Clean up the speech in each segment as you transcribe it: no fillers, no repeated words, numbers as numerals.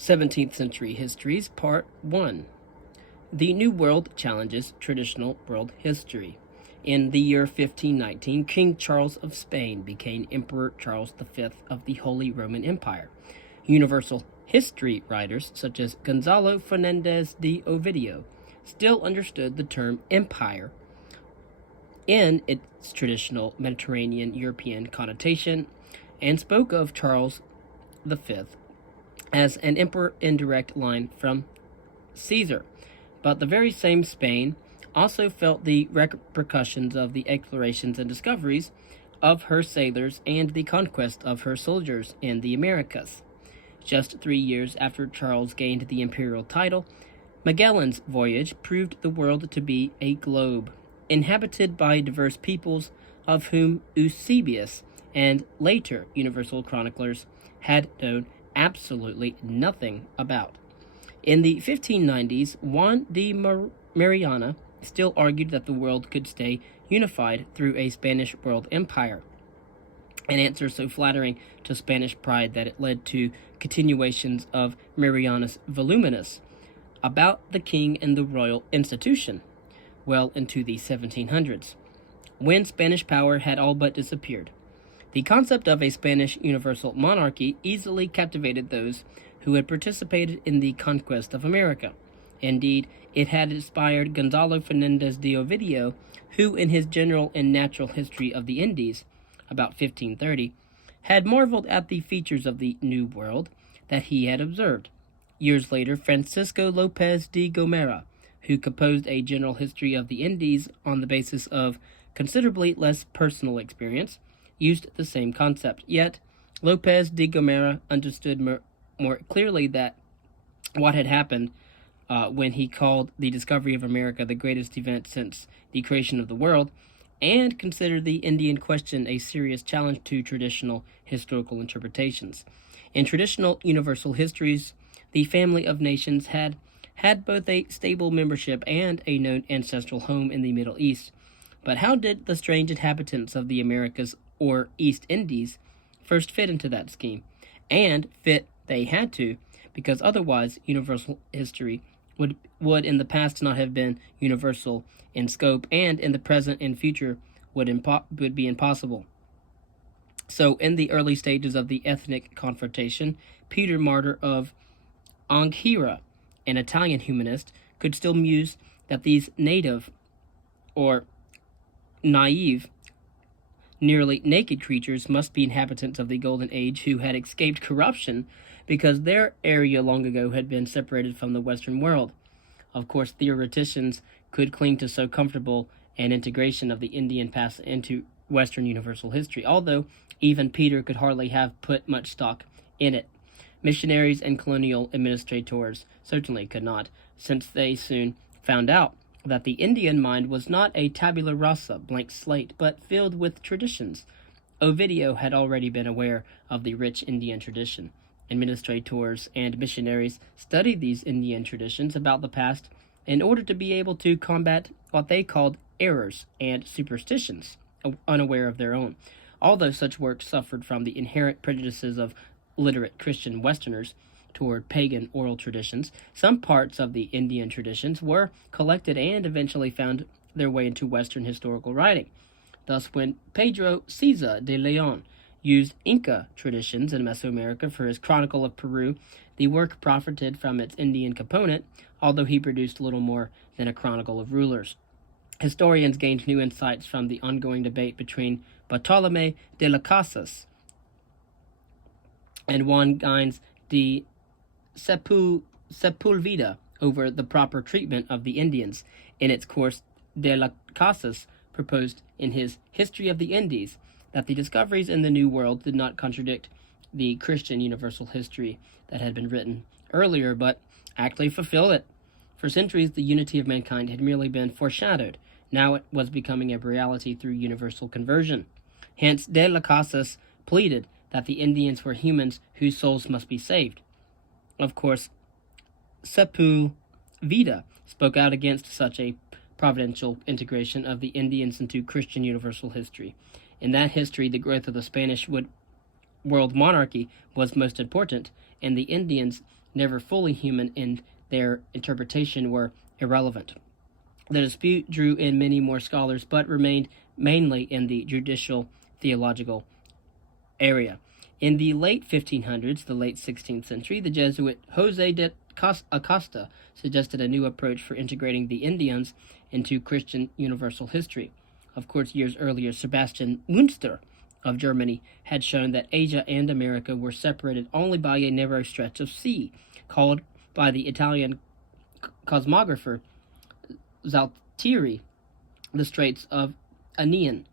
17th Century Histories, Part 1. The New World Challenges Traditional World History. In the year 1519, King Charles of Spain became Emperor Charles V of the Holy Roman Empire. Universal history writers such as Gonzalo Fernandez de Ovidio still understood the term empire in its traditional Mediterranean European connotation and spoke of Charles V as an emperor in direct line from Caesar. But the very same Spain also felt the repercussions of the explorations and discoveries of her sailors and the conquest of her soldiers in the Americas. Just 3 years after Charles gained the imperial title, Magellan's voyage proved the world to be a globe, inhabited by diverse peoples of whom Eusebius and later universal chroniclers had known absolutely nothing about. In the 1590s, Juan de Mariana still argued that the world could stay unified through a Spanish world empire, an answer so flattering to Spanish pride that it led to continuations of Mariana's voluminous about the king and the royal institution well into the 1700s, when Spanish power had all but disappeared. The concept of a Spanish universal monarchy easily captivated those who had participated in the conquest of America. Indeed, it had inspired Gonzalo Fernandez de Ovidio, who in his General and Natural History of the Indies, about 1530, had marveled at the features of the New World that he had observed. Years later, Francisco Lopez de Gomera, who composed a General History of the Indies on the basis of considerably less personal experience, used the same concept. Yet, Lopez de Gomera understood more clearly that what had happened when he called the discovery of America the greatest event since the creation of the world, and considered the Indian question a serious challenge to traditional historical interpretations. In traditional universal histories, the family of nations had both a stable membership and a known ancestral home in the Middle East. But how did the strange inhabitants of the Americas or East Indies first fit into that scheme? And fit they had to, because otherwise universal history would in the past not have been universal in scope, and in the present and future would be impossible. So in the early stages of the ethnic confrontation, Peter Martyr of Anghira, an Italian humanist, could still muse that these native or naive, nearly naked creatures must be inhabitants of the Golden Age who had escaped corruption because their area long ago had been separated from the Western world. Of course, theoreticians could cling to so comfortable an integration of the Indian past into Western universal history, although even Peter could hardly have put much stock in it. Missionaries and colonial administrators certainly could not, since they soon found out that the Indian mind was not a tabula rasa, blank slate, but filled with traditions. Ovidio had already been aware of the rich Indian tradition. Administrators and missionaries studied these Indian traditions about the past in order to be able to combat what they called errors and superstitions, unaware of their own. Although such work suffered from the inherent prejudices of literate Christian Westerners toward pagan oral traditions, some parts of the Indian traditions were collected and eventually found their way into Western historical writing. Thus, when Pedro Ciza de Leon used Inca traditions in Mesoamerica for his Chronicle of Peru, the work profited from its Indian component, although he produced little more than a chronicle of rulers. Historians gained new insights from the ongoing debate between Bartolomé de las Casas and Juan Gines de Sepulveda over the proper treatment of the Indians. In its course, de las Casas proposed in his History of the Indies that the discoveries in the New World did not contradict the Christian universal history that had been written earlier, but actually fulfilled it. For centuries, the unity of mankind had merely been foreshadowed. Now it was becoming a reality through universal conversion. Hence, de las Casas pleaded that the Indians were humans whose souls must be saved. Of course, Sepulveda spoke out against such a providential integration of the Indians into Christian universal history. In that history, the growth of the Spanish world monarchy was most important, and the Indians never fully human in their interpretation, were irrelevant. The dispute drew in many more scholars, but remained mainly in the judicial theological area. In the late 1500s, the late 16th century, the Jesuit Jose de Acosta suggested a new approach for integrating the Indians into Christian universal history. Of course, years earlier, Sebastian Münster of Germany had shown that Asia and America were separated only by a narrow stretch of sea, called by the Italian cosmographer Zaltieri the Straits of Anian.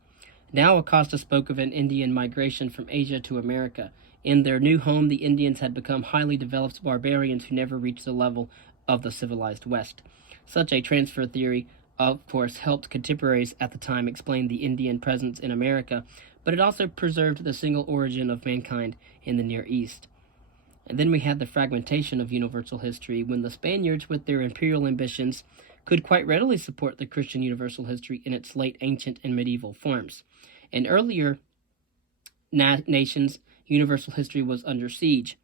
Now Acosta spoke of an Indian migration from Asia to America. In their new home, the Indians had become highly developed barbarians who never reached the level of the civilized West. Such a transfer theory, of course, helped contemporaries at the time explain the Indian presence in America, but it also preserved the single origin of mankind in the Near East. And then we had the fragmentation of universal history, when the Spaniards, with their imperial ambitions, could quite readily support the Christian universal history in its late ancient and medieval forms. In earlier nations, universal history was under siege.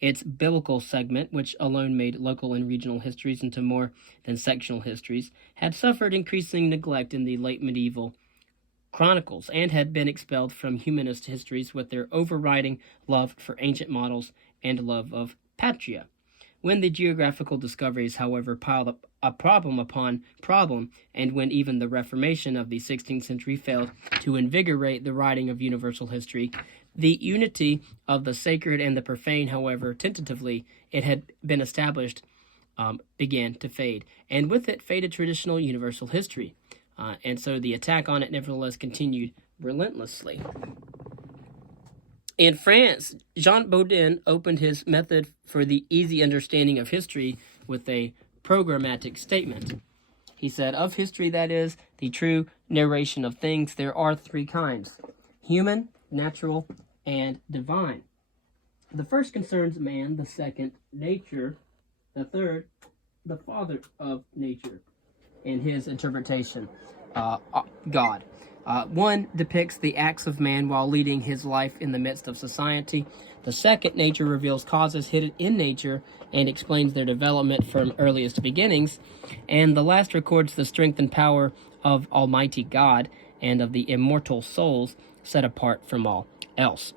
Its biblical segment, which alone made local and regional histories into more than sectional histories, had suffered increasing neglect in the late medieval chronicles and had been expelled from humanist histories with their overriding love for ancient models and love of patria. When the geographical discoveries, however, piled up a problem upon problem, and when even the Reformation of the 16th century failed to invigorate the writing of universal history, the unity of the sacred and the profane, however tentatively it had been established, began to fade. And with it faded traditional universal history. And so the attack on it nevertheless continued relentlessly. In France, Jean Bodin opened his method for the easy understanding of history with a programmatic statement. He said, of history, that is, the true narration of things, there are three kinds: human, natural, and divine. The first concerns man, the second, nature, the third, the father of nature, in his interpretation, God. One depicts the acts of man while leading his life in the midst of society. The second, nature, reveals causes hidden in nature and explains their development from earliest beginnings. And the last records the strength and power of Almighty God and of the immortal souls set apart from all else.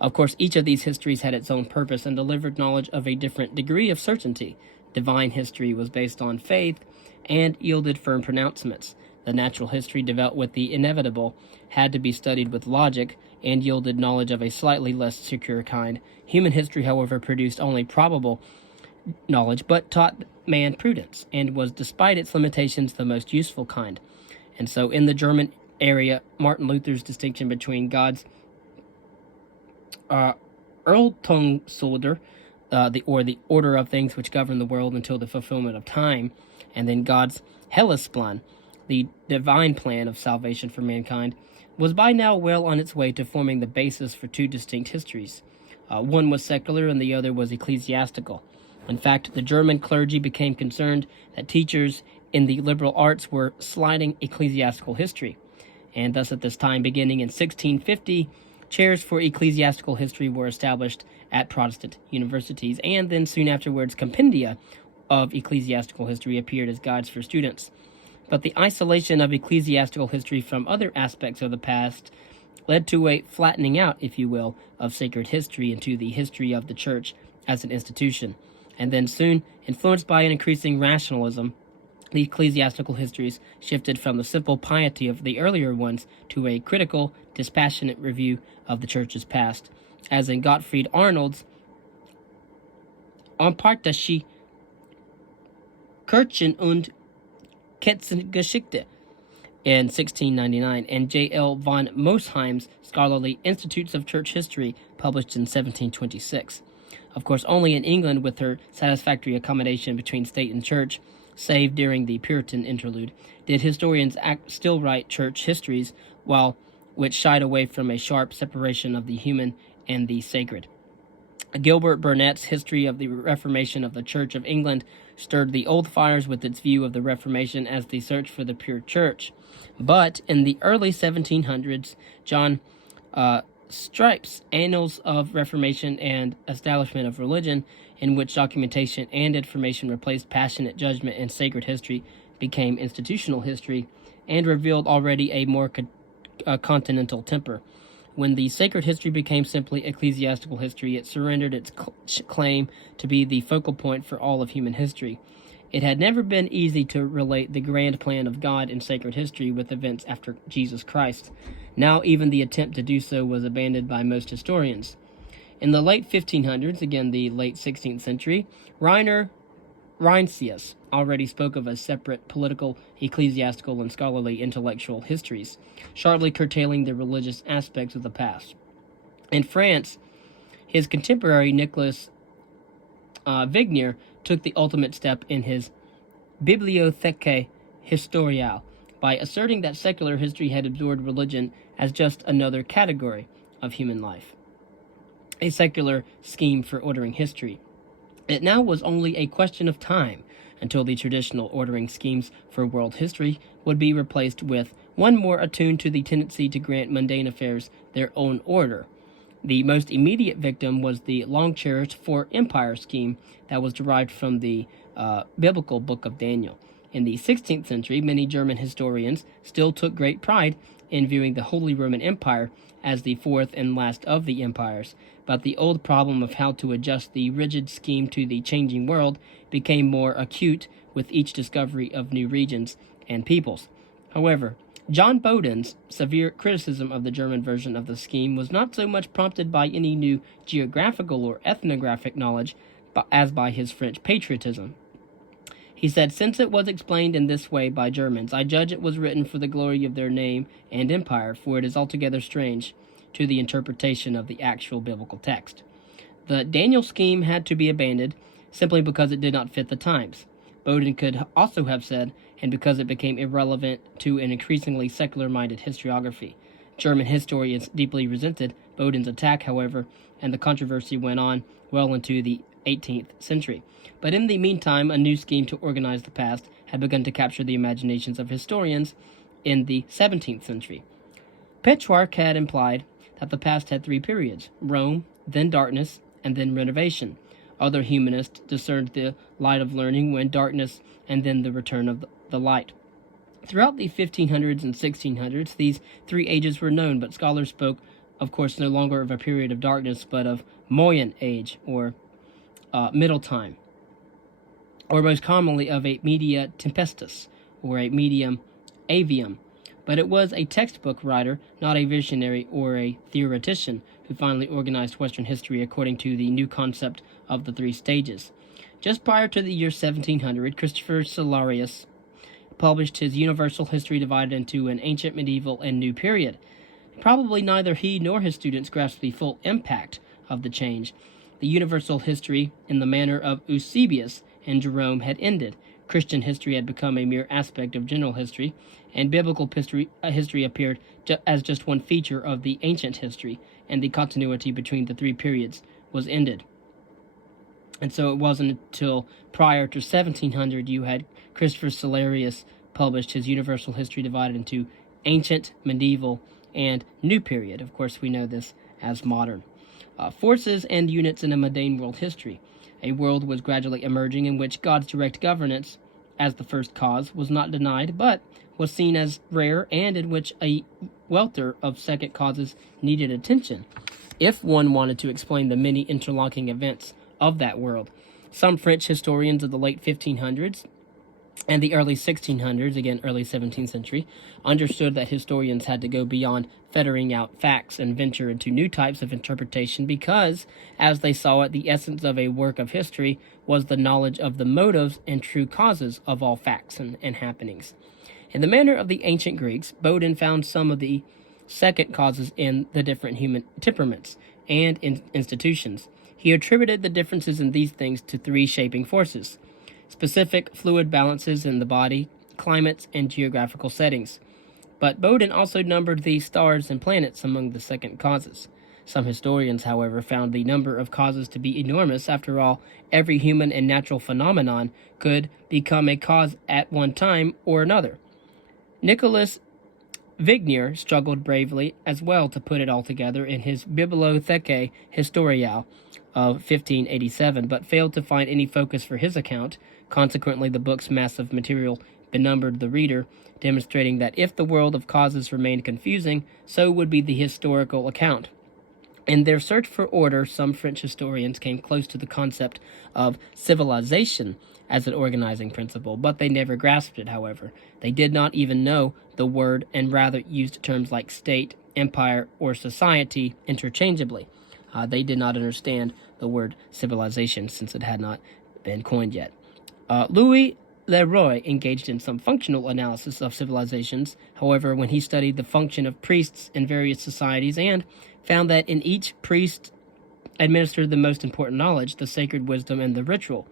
Of course, each of these histories had its own purpose and delivered knowledge of a different degree of certainty. Divine history was based on faith and yielded firm pronouncements. The natural history dealt with the inevitable, had to be studied with logic, and yielded knowledge of a slightly less secure kind. Human history, however, produced only probable knowledge, but taught man prudence, and was, despite its limitations, the most useful kind. And so in the German area, Martin Luther's distinction between God's Erltungssorder, the order of things which govern the world until the fulfillment of time, and then God's Hellesplan, the divine plan of salvation for mankind, was by now well on its way to forming the basis for two distinct histories. One was secular and the other was ecclesiastical. In fact, the German clergy became concerned that teachers in the liberal arts were sliding ecclesiastical history, and thus at this time, beginning in 1650, chairs for ecclesiastical history were established at Protestant universities, and then soon afterwards compendia of ecclesiastical history appeared as guides for students. But the isolation of ecclesiastical history from other aspects of the past led to a flattening out, if you will, of sacred history into the history of the church as an institution. And then soon, influenced by an increasing rationalism, the ecclesiastical histories shifted from the simple piety of the earlier ones to a critical, dispassionate review of the church's past, as in Gottfried Arnold's Anpartische Kirchen und Ketzengeschichte in 1699, and J.L. von Mosheim's scholarly Institutes of Church History, published in 1726. Of course, only in England, with her satisfactory accommodation between state and church, save during the Puritan interlude, did historians still write church histories, which shied away from a sharp separation of the human and the sacred. Gilbert Burnet's History of the Reformation of the Church of England stirred the old fires with its view of the Reformation as the search for the pure church. But in the early 1700s, John Stripes, Annals of Reformation and Establishment of Religion, in which documentation and information replaced passionate judgment and sacred history, became institutional history, and revealed already a more continental temper. When the sacred history became simply ecclesiastical history, it surrendered its claim to be the focal point for all of human history. It had never been easy to relate the grand plan of God in sacred history with events after Jesus Christ. Now even the attempt to do so was abandoned by most historians. In the late 1500s, again the late 16th century, Rainer Reinsius already spoke of a separate political, ecclesiastical, and scholarly intellectual histories, sharply curtailing the religious aspects of the past. In France, his contemporary Nicolas Vignier took the ultimate step in his Bibliothèque Historiale by asserting that secular history had absorbed religion as just another category of human life, a secular scheme for ordering history. It now was only a question of time until the traditional ordering schemes for world history would be replaced with one more attuned to the tendency to grant mundane affairs their own order. The most immediate victim was the long-cherished four-empire scheme that was derived from the biblical book of Daniel. In the 16th century, many German historians still took great pride in viewing the Holy Roman Empire as the fourth and last of the empires, but the old problem of how to adjust the rigid scheme to the changing world became more acute with each discovery of new regions and peoples. However, John Bowden's severe criticism of the German version of the scheme was not so much prompted by any new geographical or ethnographic knowledge as by his French patriotism. He said, "Since it was explained in this way by Germans, I judge it was written for the glory of their name and empire, for it is altogether strange to the interpretation of the actual biblical text." The Daniel scheme had to be abandoned simply because it did not fit the times. Bowden could also have said, and because it became irrelevant to an increasingly secular-minded historiography. German historians deeply resented Bowden's attack, however, and the controversy went on well into the 18th century. But in the meantime, a new scheme to organize the past had begun to capture the imaginations of historians in the 17th century. Petrarch had implied that the past had three periods: Rome, then darkness, and then renovation. Other humanists discerned the light of learning when darkness, and then the return of the light. Throughout the 1500s and 1600s, these three ages were known, but scholars spoke, of course, no longer of a period of darkness, but of Moyen Age, or Middle Time, or most commonly of a media tempestus, or a medium avium. But it was a textbook writer, not a visionary or a theoretician, who finally organized Western history according to the new concept of the three stages. Just prior to the year 1700, Christopher Cellarius published his Universal History divided into an ancient, medieval, and new period. Probably neither he nor his students grasped the full impact of the change. The universal history, in the manner of Eusebius and Jerome, had ended. Christian history had become a mere aspect of general history, and biblical history appeared as just one feature of the ancient history, and the continuity between the three periods was ended. And so it wasn't until prior to 1700 you had Christopher Cellarius published his Universal History divided into ancient, medieval, and new period. Of course, we know this as modern. Forces and units in a mundane world history. A world was gradually emerging in which God's direct governance, as the first cause, was not denied, but was seen as rare, and in which a welter of second causes needed attention, if one wanted to explain the many interlocking events of that world. Some French historians of the late 1500s and the early 1600s, again early 17th century, understood that historians had to go beyond fettering out facts and venture into new types of interpretation because, as they saw it, the essence of a work of history was the knowledge of the motives and true causes of all facts and happenings. In the manner of the ancient Greeks, Bowden found some of the second causes in the different human temperaments and institutions. He attributed the differences in these things to three shaping forces: specific fluid balances in the body, climates, and geographical settings. But Bowden also numbered the stars and planets among the second causes. Some historians, however, found the number of causes to be enormous. After all, every human and natural phenomenon could become a cause at one time or another. Nicholas Vignier struggled bravely as well to put it all together in his Bibliothecae Historiale of 1587, but failed to find any focus for his account. Consequently, the book's massive material benumbed the reader, demonstrating that if the world of causes remained confusing, so would be the historical account. In their search for order, some French historians came close to the concept of civilization as an organizing principle, but they never grasped it, however. They did not even know the word and rather used terms like state, empire, or society interchangeably. They did not understand the word civilization since it had not been coined yet. Louis Leroy engaged in some functional analysis of civilizations. However, when he studied the function of priests in various societies and found that in each priest administered the most important knowledge, the sacred wisdom, and the ritual,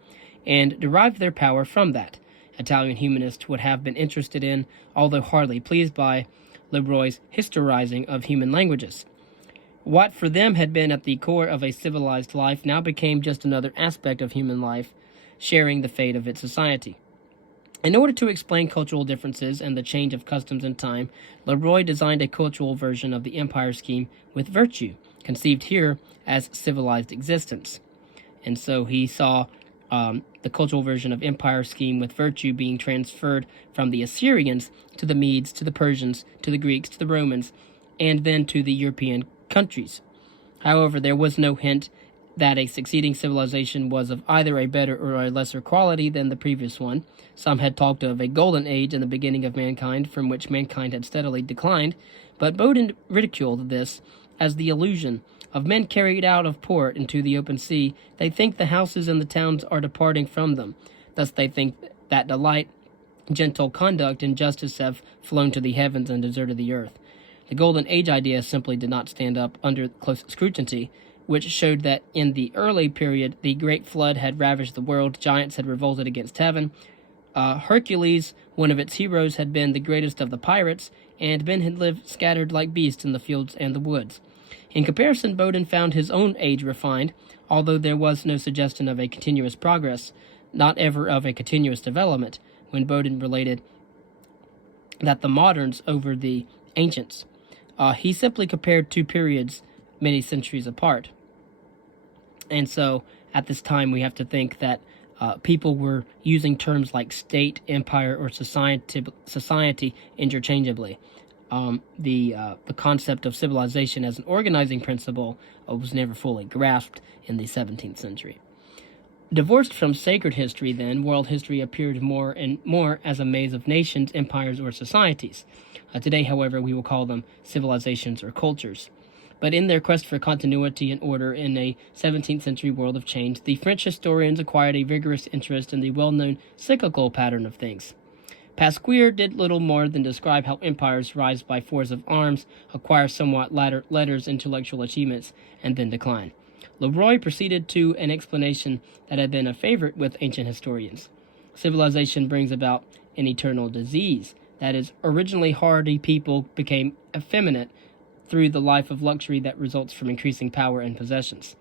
and derived their power from that. Italian humanists would have been interested in, although hardly pleased by, Leroy's historizing of human languages. What for them had been at the core of a civilized life now became just another aspect of human life, sharing the fate of its society. In order to explain cultural differences and the change of customs in time, Leroy designed a cultural version of the empire scheme with virtue, conceived here as civilized existence. And so he saw the cultural version of empire scheme with virtue being transferred from the Assyrians to the Medes, to the Persians, to the Greeks, to the Romans, and then to the European countries. However, there was no hint that a succeeding civilization was of either a better or a lesser quality than the previous one. Some had talked of a golden age in the beginning of mankind, from which mankind had steadily declined, but Bodin ridiculed this as the illusion of men carried out of port into the open sea. They think the houses and the towns are departing from them. Thus they think that delight, gentle conduct, and justice have flown to the heavens and deserted the earth. The Golden Age idea simply did not stand up under close scrutiny, which showed that in the early period, the Great Flood had ravaged the world, giants had revolted against heaven, Hercules, one of its heroes, had been the greatest of the pirates, and men had lived scattered like beasts in the fields and the woods. In comparison, Bodin found his own age refined, although there was no suggestion of a continuous progress, not ever of a continuous development, when Bodin related that the moderns over the ancients. He simply compared two periods many centuries apart. And so, at this time, we have to think that people were using terms like state, empire, or society interchangeably. The concept of civilization as an organizing principle was never fully grasped in the 17th century. Divorced from sacred history, then, world history appeared more and more as a maze of nations, empires, or societies. Today, however, we will call them civilizations or cultures. But in their quest for continuity and order in a 17th century world of change, the French historians acquired a vigorous interest in the well-known cyclical pattern of things. Pasquier did little more than describe how empires rise by force of arms, acquire somewhat letters, intellectual achievements, and then decline. Leroy proceeded to an explanation that had been a favorite with ancient historians. Civilization brings about an eternal disease. That is, originally hardy people became effeminate through the life of luxury that results from increasing power and possessions.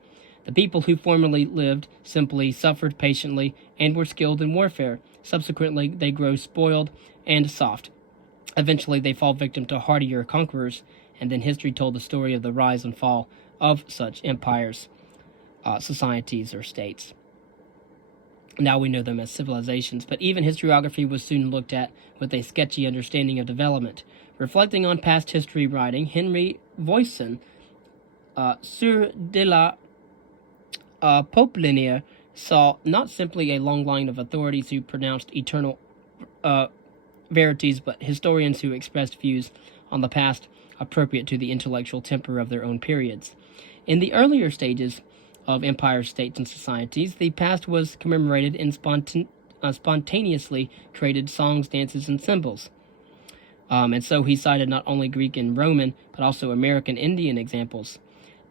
The people who formerly lived simply suffered patiently and were skilled in warfare. Subsequently, they grow spoiled and soft. Eventually, they fall victim to hardier conquerors, and then history told the story of the rise and fall of such empires, societies, or states. Now we know them as civilizations, but even historiography was soon looked at with a sketchy understanding of development. Reflecting on past history writing, Henry Voisin, Sur de la Poplinière, saw not simply a long line of authorities who pronounced eternal verities, but historians who expressed views on the past appropriate to the intellectual temper of their own periods. In the earlier stages of empires, states, and societies, the past was commemorated in spontaneously created songs, dances, and symbols. And so he cited not only Greek and Roman, but also American Indian examples.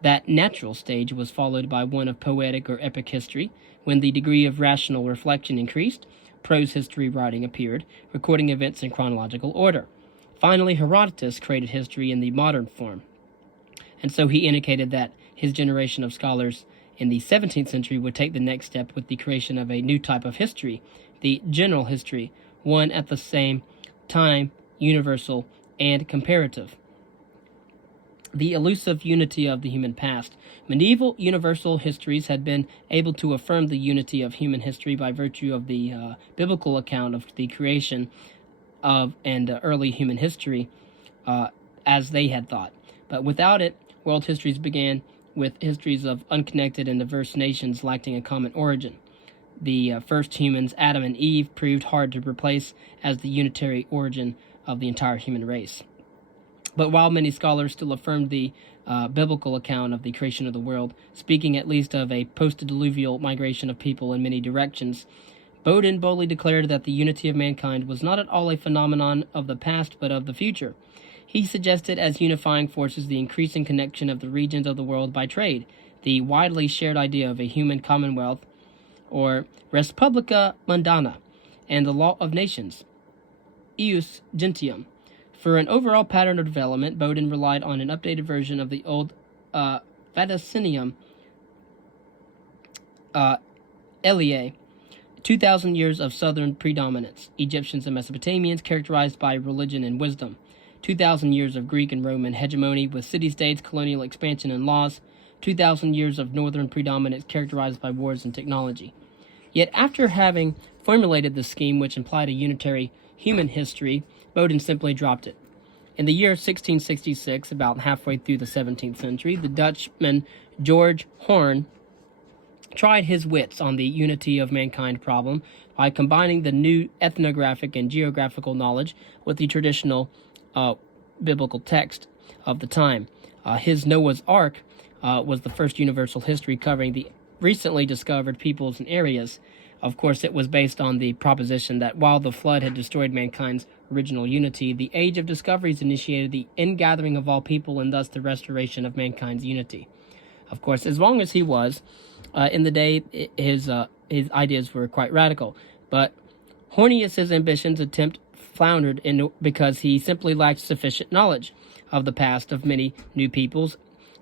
That natural stage was followed by one of poetic or epic history. When the degree of rational reflection increased, prose history writing appeared, recording events in chronological order. Finally, Herodotus created history in the modern form. And so he indicated that his generation of scholars in the 17th century would take the next step with the creation of a new type of history, the general history, one at the same time universal and comparative. The elusive unity of the human past. Medieval universal histories had been able to affirm the unity of human history by virtue of the biblical account of the creation of and early human history, as they had thought. But without it, world histories began with histories of unconnected and diverse nations lacking a common origin. The first humans, Adam and Eve, proved hard to replace as the unitary origin of the entire human race. But while many scholars still affirmed the biblical account of the creation of the world, speaking at least of a post-diluvial migration of people in many directions, Bowden boldly declared that the unity of mankind was not at all a phenomenon of the past but of the future. He suggested as unifying forces the increasing connection of the regions of the world by trade, the widely shared idea of a human commonwealth, or Respublica Mundana, and the law of nations, Ius Gentium. For an overall pattern of development, Bowden relied on an updated version of the old Vaticinium Eliae, 2,000 years of southern predominance, Egyptians and Mesopotamians characterized by religion and wisdom, 2,000 years of Greek and Roman hegemony with city-states, colonial expansion, and laws, 2,000 years of northern predominance characterized by wars and technology. Yet after having formulated the scheme which implied a unitary human history, Bowden simply dropped it. In the year 1666, about halfway through the 17th century, the Dutchman George Horn tried his wits on the unity of mankind problem by combining the new ethnographic and geographical knowledge with the traditional biblical text of the time. His Noah's Ark was the first universal history covering the recently discovered peoples and areas. Of course, it was based on the proposition that while the flood had destroyed mankind's original unity, the age of discoveries initiated the ingathering of all people and thus the restoration of mankind's unity. Of course, as long as he was, in the day, his ideas were quite radical. But Hornius's ambitions floundered because he simply lacked sufficient knowledge of the past of many new peoples.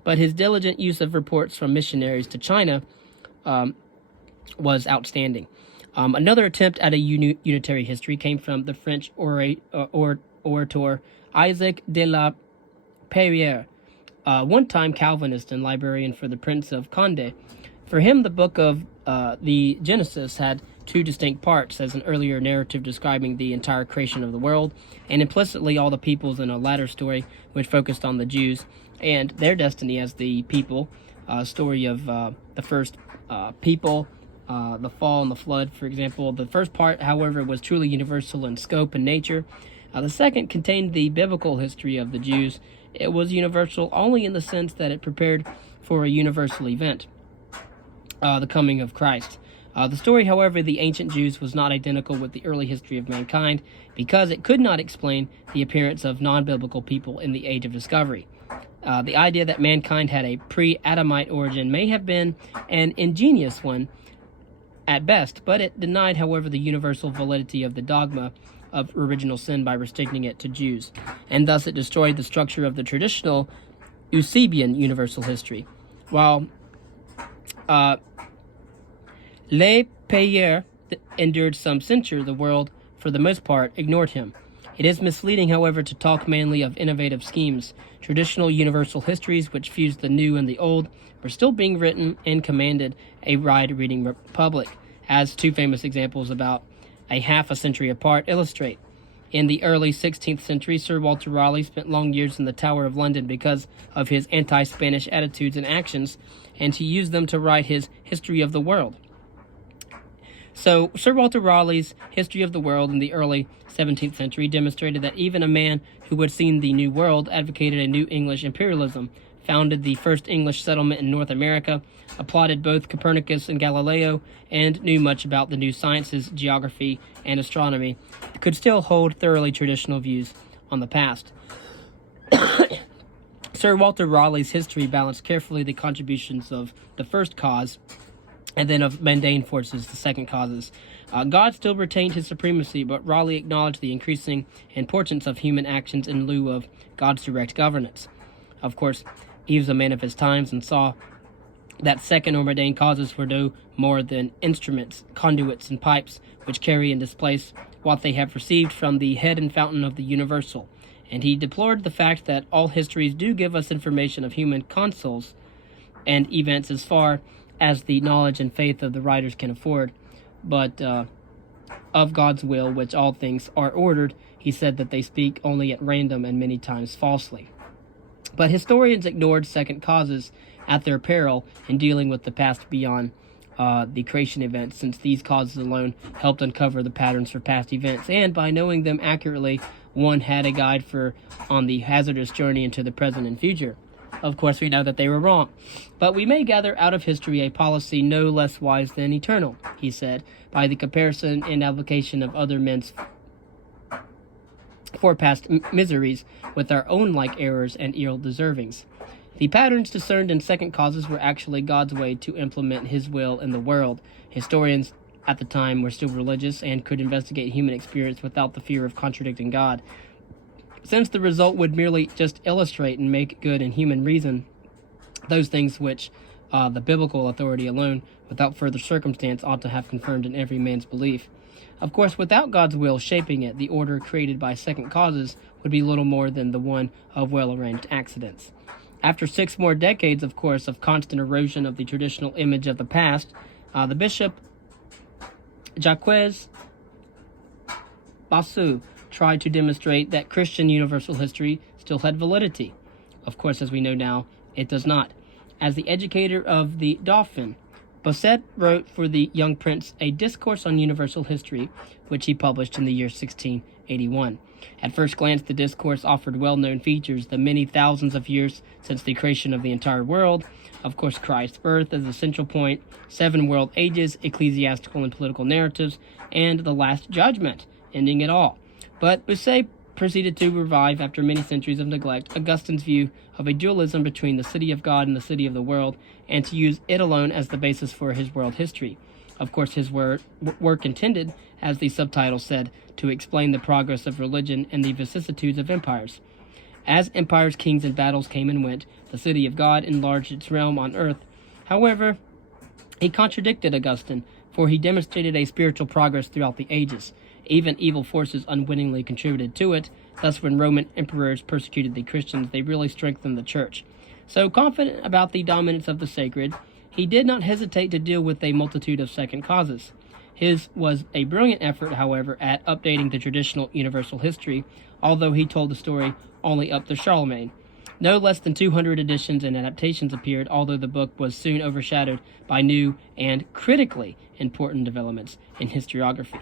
But his diligent use of reports from missionaries to China was outstanding. Another attempt at a unitary history came from the French orator Isaac de la Perrière, one-time Calvinist and librarian for the Prince of Condé. For him, the book of the Genesis had two distinct parts, as an earlier narrative describing the entire creation of the world, and implicitly all the peoples in a latter story which focused on the Jews and their destiny as the people, story of the first people, the fall and the flood, for example. The first part, however, was truly universal in scope and nature. The second contained the biblical history of the Jews. It was universal only in the sense that it prepared for a universal event, the coming of Christ. The story, however, of the ancient Jews was not identical with the early history of mankind because it could not explain the appearance of non-biblical people in the Age of Discovery. The idea that mankind had a pre-Adamite origin may have been an ingenious one at best, but it denied, however, the universal validity of the dogma of original sin by restricting it to Jews, and thus it destroyed the structure of the traditional Eusebian universal history. While Le Payeur endured some censure, the world, for the most part, ignored him. It is misleading, however, to talk mainly of innovative schemes. Traditional universal histories, which fused the new and the old, were still being written and commanded a wide-reading public, as two famous examples about a half a century apart illustrate. In the early 16th century, Sir Walter Raleigh spent long years in the Tower of London because of his anti-Spanish attitudes and actions, and he used them to write his History of the World. So, Sir Walter Raleigh's History of the World in the early 17th century demonstrated that even a man who had seen the New World advocated a new English imperialism, founded the first English settlement in North America, applauded both Copernicus and Galileo, and knew much about the new sciences, geography, and astronomy, could still hold thoroughly traditional views on the past. Sir Walter Raleigh's history balanced carefully the contributions of the first cause and then of mundane forces, the second causes. God still retained his supremacy, but Raleigh acknowledged the increasing importance of human actions in lieu of God's direct governance. Of course, he was a man of his times and saw that second or mundane causes were no more than instruments, conduits, and pipes which carry and displace what they have received from the head and fountain of the universal, and he deplored the fact that all histories do give us information of human consuls and events as far as the knowledge and faith of the writers can afford, but of God's will, which all things are ordered, he said that they speak only at random and many times falsely. But historians ignored second causes at their peril in dealing with the past beyond the creation events, since these causes alone helped uncover the patterns for past events, and by knowing them accurately, one had a guide on the hazardous journey into the present and future. Of course, we know that they were wrong, but we may gather out of history a policy no less wise than eternal, he said, by the comparison and application of other men's forepassed miseries with our own like errors and ill deservings. The patterns discerned in second causes were actually God's way to implement his will in the world. Historians at the time were still religious and could investigate human experience without the fear of contradicting God, since the result would merely just illustrate and make good in human reason those things which the biblical authority alone, without further circumstance, ought to have confirmed in every man's belief. Of course, without God's will shaping it, the order created by second causes would be little more than the one of well-arranged accidents. After 6 more decades, of course, of constant erosion of the traditional image of the past, the bishop Jacques Bassou tried to demonstrate that Christian universal history still had validity. Of course, as we know now, it does not. As the educator of the Dauphin, Bossuet wrote for the young prince a discourse on universal history, which he published in the year 1681. At first glance, the discourse offered well-known features: the many thousands of years since the creation of the entire world, of course Christ's birth as the central point, 7 world ages, ecclesiastical and political narratives, and the last judgment, ending it all. But Bossuet proceeded to revive, after many centuries of neglect, Augustine's view of a dualism between the city of God and the city of the world, and to use it alone as the basis for his world history. Of course, his work intended, as the subtitle said, to explain the progress of religion and the vicissitudes of empires. As empires, kings, and battles came and went, the city of God enlarged its realm on earth. However, he contradicted Augustine, for he demonstrated a spiritual progress throughout the ages. Even evil forces unwittingly contributed to it. Thus, when Roman emperors persecuted the Christians, they really strengthened the church. So, confident about the dominance of the sacred, he did not hesitate to deal with a multitude of second causes. His was a brilliant effort, however, at updating the traditional universal history, although he told the story only up to Charlemagne. No less than 200 editions and adaptations appeared, although the book was soon overshadowed by new and critically important developments in historiography.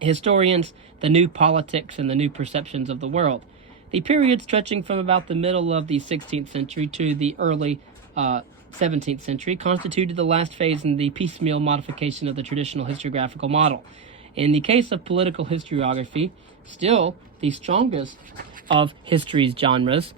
Historians, the new politics, and the new perceptions of the world. The period stretching from about the middle of the 16th century to the early 17th century constituted the last phase in the piecemeal modification of the traditional historiographical model. In the case of political historiography, still the strongest of history's genres,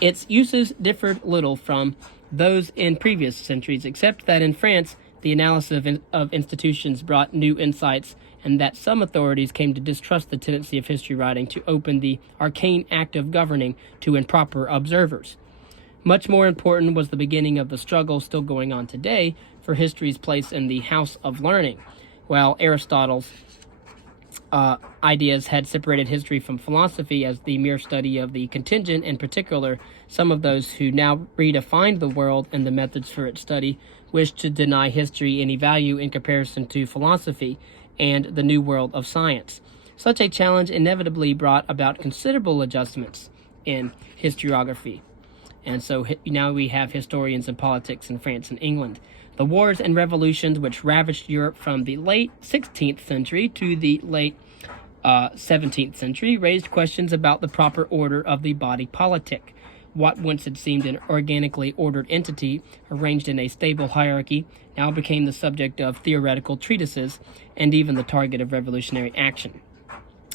its uses differed little from those in previous centuries, except that in France, the analysis of institutions brought new insights, and that some authorities came to distrust the tendency of history writing to open the arcane act of governing to improper observers. Much more important was the beginning of the struggle still going on today for history's place in the house of learning. While Aristotle's ideas had separated history from philosophy as the mere study of the contingent, in particular, some of those who now redefined the world and the methods for its study wished to deny history any value in comparison to philosophy and the new world of science. Such a challenge inevitably brought about considerable adjustments in historiography. And so now we have historians and politics in France and England. The wars and revolutions which ravaged Europe from the late 16th century to the late 17th century raised questions about the proper order of the body politic. What once had seemed an organically ordered entity, arranged in a stable hierarchy, now became the subject of theoretical treatises and even the target of revolutionary action.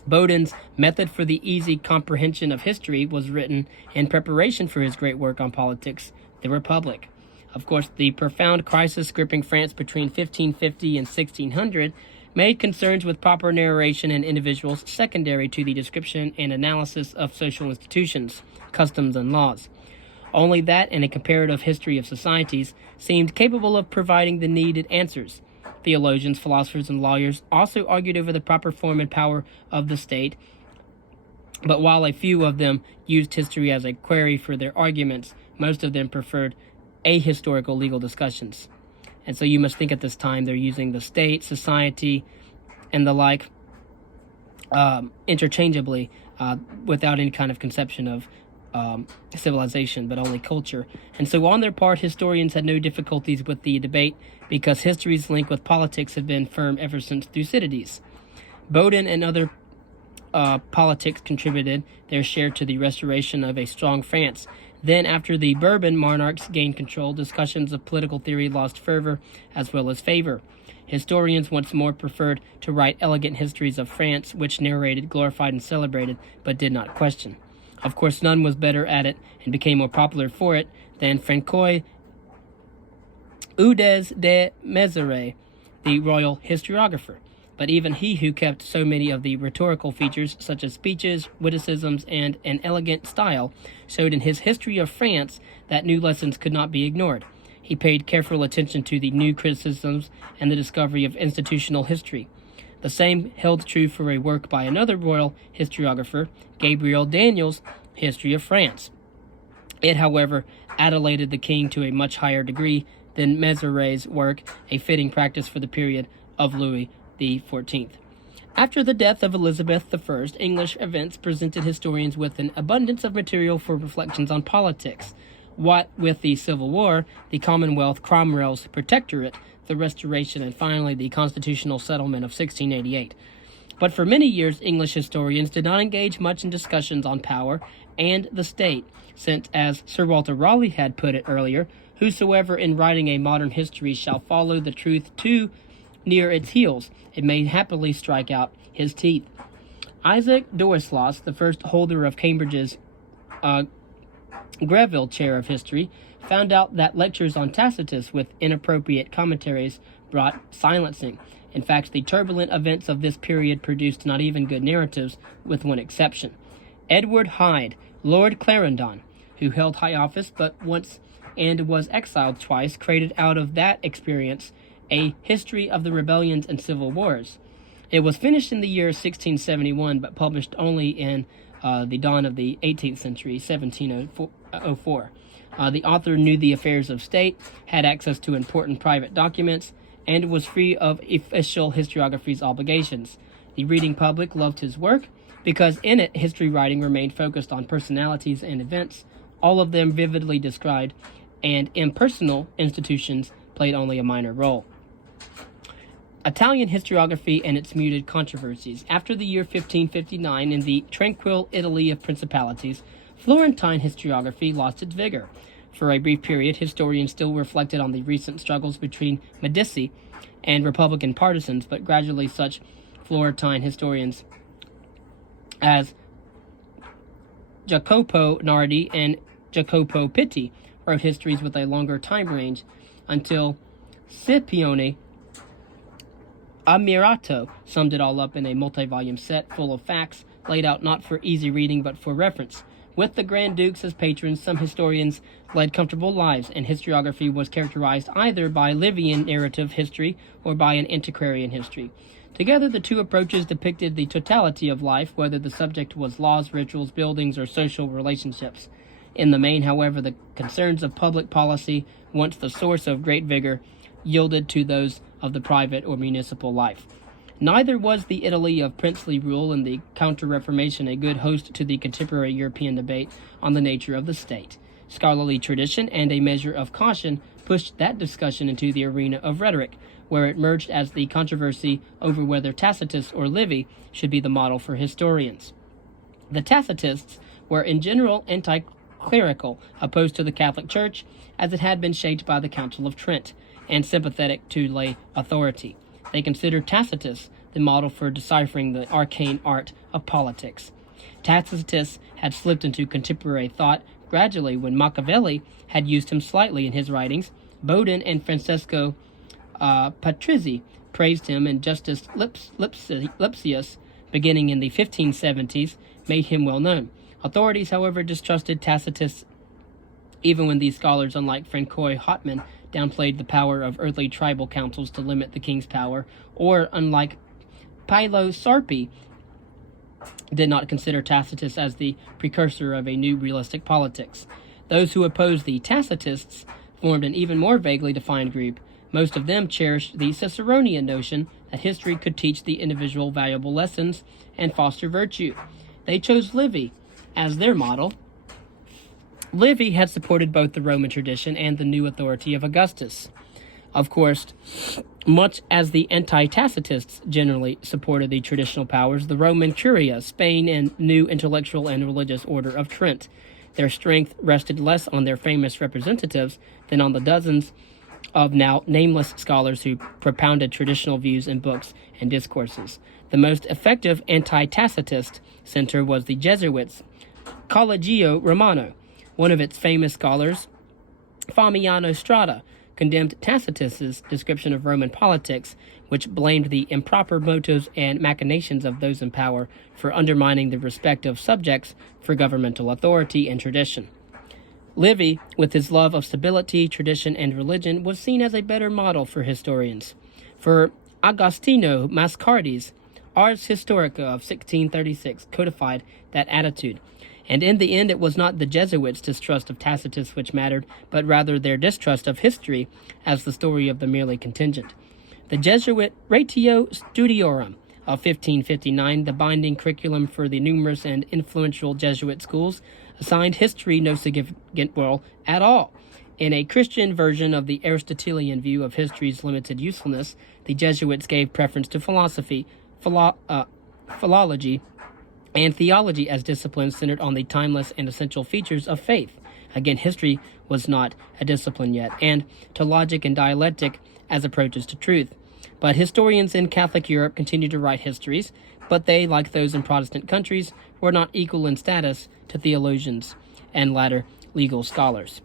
Bodin's Method for the Easy Comprehension of History was written in preparation for his great work on politics, The Republic. Of course, the profound crisis gripping France between 1550 and 1600 made concerns with proper narration and individuals secondary to the description and analysis of social institutions, customs, and laws. Only that and a comparative history of societies seemed capable of providing the needed answers. Theologians, philosophers, and lawyers also argued over the proper form and power of the state, But while a few of them used history as a query for their arguments, most of them preferred ahistorical legal discussions. And so you must think at this time they're using the state, society, and the like interchangeably without any kind of conception of civilization, but only culture. And so on their part, historians had no difficulties with the debate because history's link with politics had been firm ever since Thucydides. Bodin and other politics contributed their share to the restoration of a strong France. Then, after the Bourbon monarchs gained control, discussions of political theory lost fervor as well as favor. Historians once more preferred to write elegant histories of France, which narrated, glorified, and celebrated, but did not question. Of course, none was better at it and became more popular for it than Francois Eudes de Mézeray, the royal historiographer. But even he, who kept so many of the rhetorical features, such as speeches, witticisms, and an elegant style, showed in his History of France that new lessons could not be ignored. He paid careful attention to the new criticisms and the discovery of institutional history. The same held true for a work by another royal historiographer, Gabriel Daniel's History of France. It, however, adulated the king to a much higher degree than Mézeray's work, a fitting practice for the period of Louis XIV. After the death of Elizabeth I, English events presented historians with an abundance of material for reflections on politics. What with the Civil War, the Commonwealth, Cromwell's Protectorate, the Restoration, and finally the constitutional settlement of 1688. But for many years, English historians did not engage much in discussions on power and the state, since, as Sir Walter Raleigh had put it earlier, whosoever in writing a modern history shall follow the truth too near its heels, it may happily strike out his teeth. Isaac Dorislas, the first holder of Cambridge's Greville Chair of History, found out that lectures on Tacitus with inappropriate commentaries brought silencing. In fact, the turbulent events of this period produced not even good narratives, with one exception. Edward Hyde, Lord Clarendon, who held high office but once and was exiled twice, created out of that experience a history of the rebellions and civil wars. It was finished in the year 1671, but published only in the dawn of the 18th century, 1704. The author knew the affairs of state, had access to important private documents, and was free of official historiography's obligations. The reading public loved his work because in it history writing remained focused on personalities and events, all of them vividly described, and impersonal institutions played only a minor role. Italian historiography and its muted controversies. After the year 1559, in the tranquil Italy of principalities, Florentine historiography lost its vigor. For a brief period, historians still reflected on the recent struggles between Medici and Republican partisans, but gradually such Florentine historians as Jacopo Nardi and Jacopo Pitti wrote histories with a longer time range until Scipione Ammirato summed it all up in a multi-volume set full of facts laid out not for easy reading but for reference. With the Grand Dukes as patrons, some historians led comfortable lives, and historiography was characterized either by Livian narrative history or by an antiquarian history. Together, the two approaches depicted the totality of life, whether the subject was laws, rituals, buildings, or social relationships. In the main, however, the concerns of public policy, once the source of great vigor, yielded to those of the private or municipal life. Neither was the Italy of princely rule and the Counter-Reformation a good host to the contemporary European debate on the nature of the state. Scholarly tradition and a measure of caution pushed that discussion into the arena of rhetoric, where it merged as the controversy over whether Tacitus or Livy should be the model for historians. The Tacitists were in general anti-clerical, opposed to the Catholic Church, as it had been shaped by the Council of Trent, and sympathetic to lay authority. They considered Tacitus the model for deciphering the arcane art of politics. Tacitus had slipped into contemporary thought gradually when Machiavelli had used him slightly in his writings. Bodin and Francesco Patrizzi praised him, and Justus Lipsius, beginning in the 1570s, made him well known. Authorities, however, distrusted Tacitus, even when these scholars, unlike Francois Hotman, downplayed the power of early tribal councils to limit the king's power, or, unlike Paolo Sarpi, did not consider Tacitus as the precursor of a new realistic politics. Those who opposed the Tacitists formed an even more vaguely defined group. Most of them cherished the Ciceronian notion that history could teach the individual valuable lessons and foster virtue. They chose Livy as their model. Livy had supported both the Roman tradition and the new authority of Augustus. Of course, much as the anti-Tacitists generally supported the traditional powers, the Roman Curia, Spain, and new intellectual and religious order of Trent, their strength rested less on their famous representatives than on the dozens of now nameless scholars who propounded traditional views in books and discourses. The most effective anti-Tacitist center was the Jesuits' Collegio Romano. One of its famous scholars, Famiano Strada, condemned Tacitus's description of Roman politics, which blamed the improper motives and machinations of those in power for undermining the respect of subjects for governmental authority and tradition. Livy, with his love of stability, tradition, and religion, was seen as a better model for historians. For Agostino Mascardi's Ars Historica of 1636 codified that attitude. And in the end, it was not the Jesuits' distrust of Tacitus which mattered, but rather their distrust of history as the story of the merely contingent. The Jesuit Ratio Studiorum of 1559, the binding curriculum for the numerous and influential Jesuit schools, assigned history no significant role at all. In a Christian version of the Aristotelian view of history's limited usefulness, the Jesuits gave preference to philosophy, philology, and theology as disciplines centered on the timeless and essential features of faith. Again, history was not a discipline yet, and to logic and dialectic as approaches to truth. But historians in Catholic Europe continued to write histories, but they, like those in Protestant countries, were not equal in status to theologians and later legal scholars.